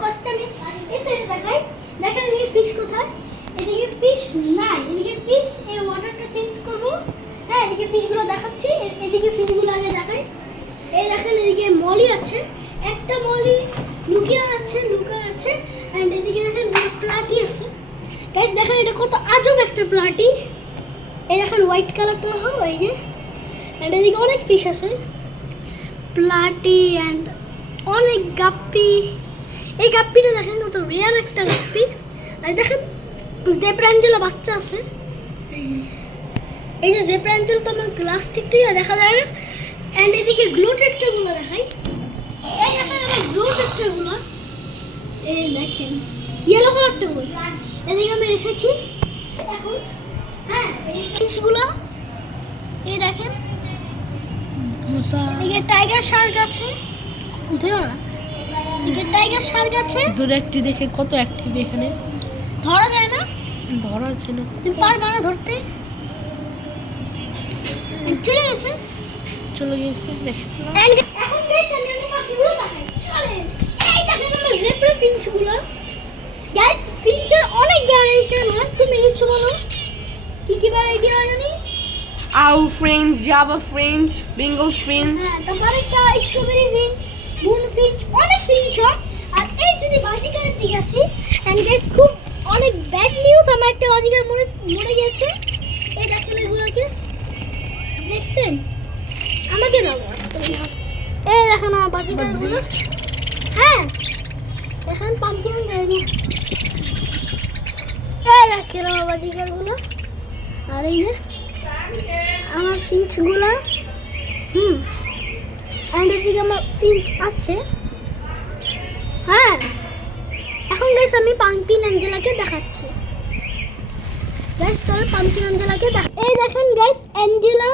First আমি এই সাইডে দেখাই। দেখেন এদিকে ফিশ কোথায়, এদিকে ফিশ নাই, এদিকে ফিশ। এই ওয়াটারটা চেঞ্জ করব। হ্যাঁ এদিকে ফিশগুলো দেখাচ্ছি, এদিকে ফিশগুলো আগে দেখাই। এই দেখেন এদিকে মলি আছে, একটা মলি লুকিয়ে আছে এন্ড এদিকে দেখেন প্লাটি আছে। গাইস দেখেন এটা কত আজব একটা প্লাটি। এই দেখেন হোয়াইট কালারটা হয় এই যে, এন্ড এদিকে অনেক ফিশ আছে, প্লাটি এন্ড অনেক গাপ্পি। এই গাপ্পিটা দেখেন কত রেয়ার একটা গাপ্পি। আর দেখেন জেব্রা অ্যাঞ্জেলা বাচ্চা আছে। এই যে জেব্রা অ্যাঞ্জেল তো আমার গ্লাস ঠিক দেখা যায় না। এন্ড এদিকে গ্লো টেট্রাগুলো দেখাই। এই দেখেন আমার গ্লো টেট্রাগুলো, এই দেখেন ইয়েলো কালারটা গুলো এদিকে আমি রেখেছি। এখন হ্যাঁ এই ফিশগুলো এই দেখেন, এদিকে টাইগার শার্ক আছে, ধরো না, এদিকে টাইগার শার্ক আছে। দূরে একটি দেখে কত অ্যাক্টিভ, এখানে ধরা যায় না, ধরা যাচ্ছে না, তুমি পারবা না ধরতে। চলে গেছে দেখেন না। And এখন গাইস আমি আমার পাখিগুলো দেখাই, চলেন। এই দেখেন আমার জেব্রা ফিঞ্চগুলো। গাইস ফিঞ্চের অনেক ভ্যারিয়েশন হয়, তুমি কিছু বলো কি ভ্যারাইটি হয় জানি? আউ French, Java French, Bengal French. হ্যাঁ তারপর একটা স্ট্রবেরি ফিঞ্চ, মুন ফিঞ্চ, অনেক ফিঞ্চ হয়। আর এই যদি বাজিকারের দিকে আসি, এন্ড গাইস খুব অনেক ব্যাড নিউজ, আমার একটা বাজিকার মরে গেছে। এই দেখেন এগুলোকে দেখছেন, আমাকে দাও। এই দেখেন আমার বাজিকারগুলো। হ্যাঁ এখন পাম্পকিন দেয়নি। এই দেখেন আমার বাজিকারগুলো। আর এই যে আমার ফিঞ্চগুলো। এন্ড এদিকে আমার ফিঞ্চ আছে। হ্যাঁ এখন গাইস আমি পাম্পকিন অ্যাঞ্জেলাকে দেখাচ্ছি। গাইস চলো পাম্পকিন অ্যাঞ্জেলাকে এই দেখেন গাইস, অ্যাঞ্জেলা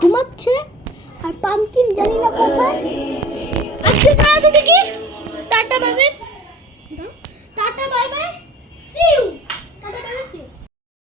ঘুমাচ্ছে আর পাম্পকিন জানি না কোথায়। আজকে না তুমি কি